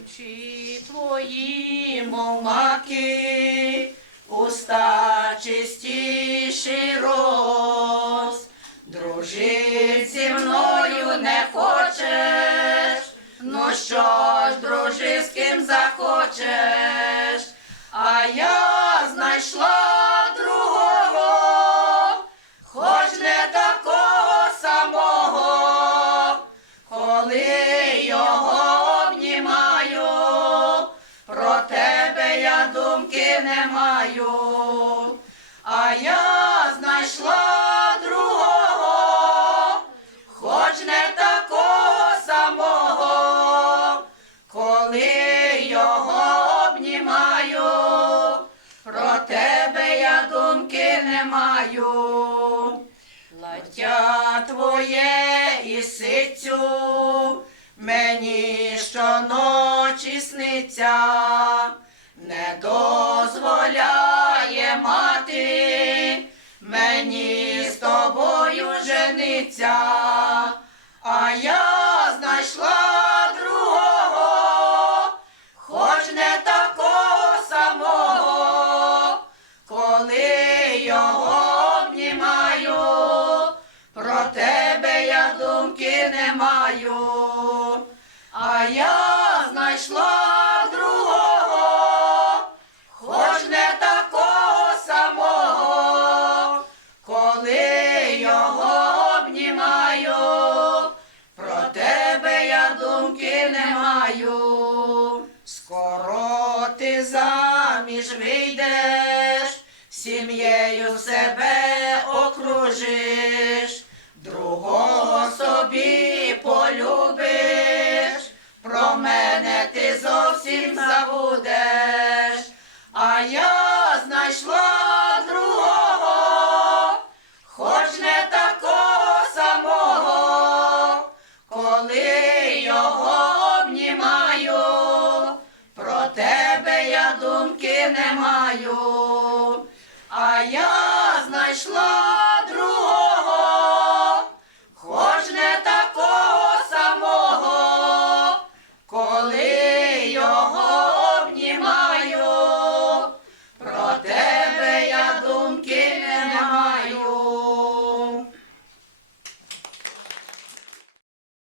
Очі твої, мов маки, уста чистіший роз. Дружить зі мною не хочеш, ну що ж, дружи з ким захочеш, а я знайшла думки не маю, а я знайшла другого, хоч не такого самого, коли його обнімаю, про тебе я думки не маю. Плаття твоє і сицю, мені щоночі сниться, не дозволяє мати. Мені з тобою жениться, а я знайшла другого, хоч не такого самого, коли його обнімаю, про тебе я думки не маю, а я маю. Скоро ти заміж вийдеш, сім'єю себе окружиш, другого собі думки не маю, а я знайшла